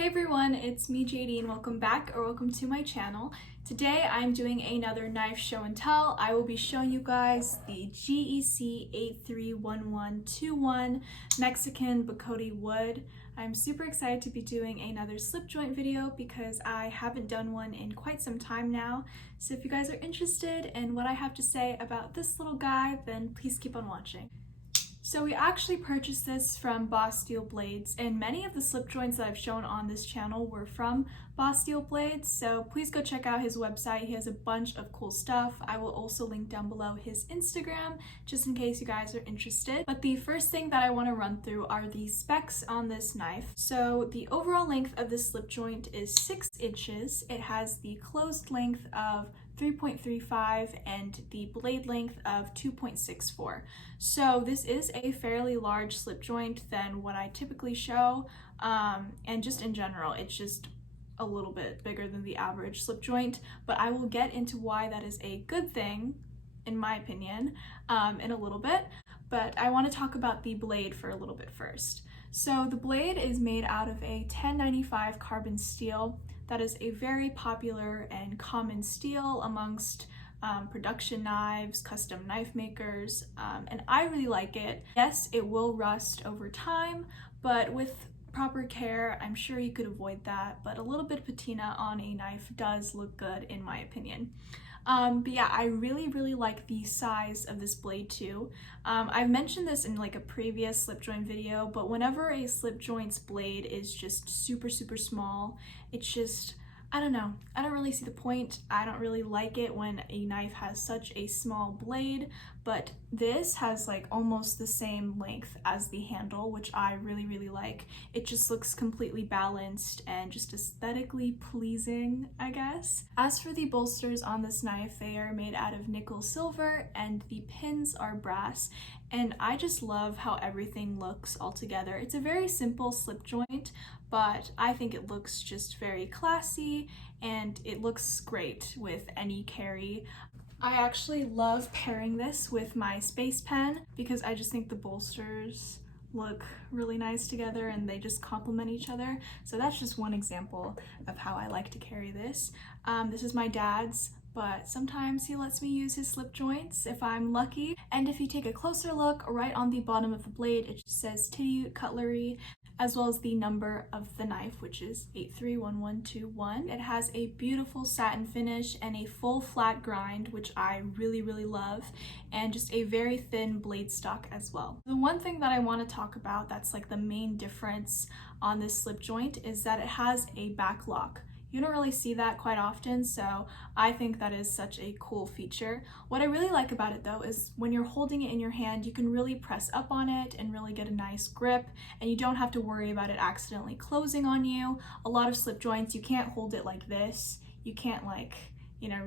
Hey everyone, it's me JD and welcome back or welcome to my channel. Today I'm doing another knife show and tell. I will be showing you guys the GEC 831121 Mexican Bocote wood. I'm super excited to be doing another slip joint video because I haven't done one in quite some time now. So if you guys are interested in what I have to say about this little guy, then please keep on watching. So we actually purchased this from Boss Steel Blades, and many of the slip joints that I've shown on this channel were from Boss Steel Blades, so please go check out his website. He has a bunch of cool stuff. I will also link down below his Instagram, just in case you guys are interested. But the first thing that I want to run through are the specs on this knife. So the overall length of this slip joint is 6 inches. It has the closed length of 3.35 and the blade length of 2.64. So this is a fairly large slip joint than what I typically show, and just in general it's just a little bit bigger than the average slip joint, but I will get into why that is a good thing in my opinion in a little bit. But I want to talk about the blade for a little bit first. So the blade is made out of a 1095 carbon steel. That is a very popular and common steel amongst production knives, custom knife makers, and I really like it. Yes, it will rust over time, but with proper care, I'm sure you could avoid that, but a little bit of patina on a knife does look good in my opinion. But yeah, I really like the size of this blade too. I've mentioned this in like a previous slip joint video, but whenever a slip joint's blade is just super small, it's just, I don't know, I don't really see the point. I don't really like it when a knife has such a small blade, but this has like almost the same length as the handle, which I really like. It just looks completely balanced and just aesthetically pleasing, I guess. As for the bolsters on this knife, they are made out of nickel silver and the pins are brass, and I just love how everything looks all together. It's a very simple slip joint, but I think it looks just very classy and it looks great with any carry. I actually love pairing this with my space pen because I just think the bolsters look really nice together and they just complement each other. So that's just one example of how I like to carry this. This is my dad's, but sometimes he lets me use his slip joints if I'm lucky. And if you take a closer look, right on the bottom of the blade, it just says Tidioute Cutlery, as well as the number of the knife, which is 831121. It has a beautiful satin finish and a full flat grind, which I really love, and just a very thin blade stock as well. The one thing that I want to talk about that's like the main difference on this slip joint is that it has a back lock. You don't really see that quite often, so I think that is such a cool feature. What I really like about it though is when you're holding it in your hand, you can really press up on it and really get a nice grip, and you don't have to worry about it accidentally closing on you. A lot of slip joints, you can't hold it like this. You can't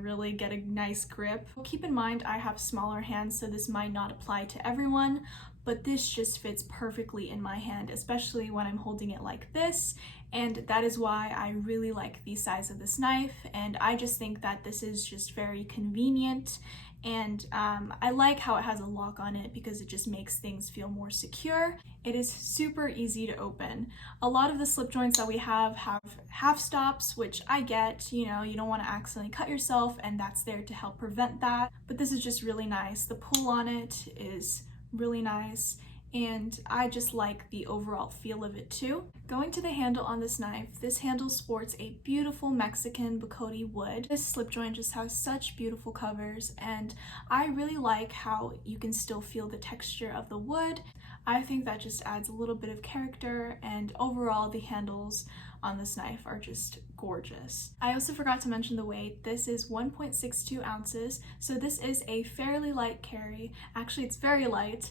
really get a nice grip. Keep in mind, I have smaller hands, so this might not apply to everyone, but this just fits perfectly in my hand, especially when I'm holding it like this. And that is why I really like the size of this knife, and I just think that this is just very convenient. And I like how it has a lock on it because it just makes things feel more secure. It is super easy to open. A lot of the slip joints that we have half stops, which I get, you don't want to accidentally cut yourself, and that's there to help prevent that. But this is just really nice. The pull on it is really nice, and I just like the overall feel of it too. Going to the handle on this knife, this handle sports a beautiful Mexican Bocote wood. This slip joint just has such beautiful covers, and I really like how you can still feel the texture of the wood. I think that just adds a little bit of character, and overall the handles on this knife are just gorgeous. I also forgot to mention the weight. This is 1.62 ounces, so this is a fairly light carry. Actually, it's very light.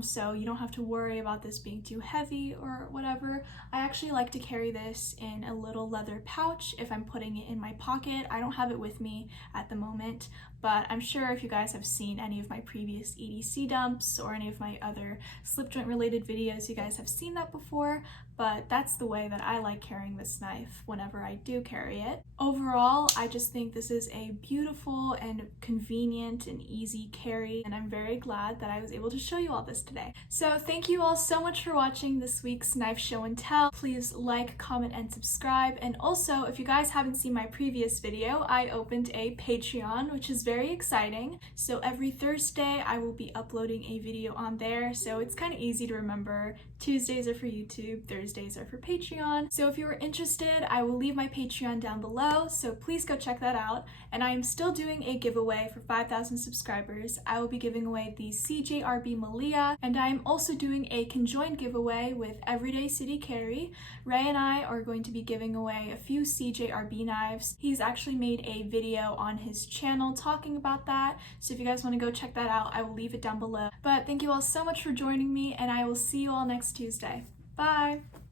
So you don't have to worry about this being too heavy or whatever. I actually like to carry this in a little leather pouch if I'm putting it in my pocket. I don't have it with me at the moment, but I'm sure if you guys have seen any of my previous EDC dumps or any of my other slip joint related videos, you guys have seen that before. but that's the way that I like carrying this knife whenever I do carry it. Overall, I just think this is a beautiful and convenient and easy carry, and I'm very glad that I was able to show you all this today. So thank you all so much for watching this week's knife show and tell. Please like, comment, and subscribe. And also, if you guys haven't seen my previous video, I opened a Patreon, which is very exciting. So every Thursday, I will be uploading a video on there. So it's kind of easy to remember. Tuesdays are for YouTube, Thursdays are for Patreon. So if you are interested, I will leave my Patreon down below, so please go check that out. And I am still doing a giveaway for 5,000 subscribers. I will be giving away the CJRB Malia, and I am also doing a conjoined giveaway with Everyday City Carry. Ray and I are going to be giving away a few CJRB knives. He's actually made a video on his channel talking about that, so if you guys want to go check that out, I will leave it down below. But thank you all so much for joining me, and I will see you all next Tuesday. Bye!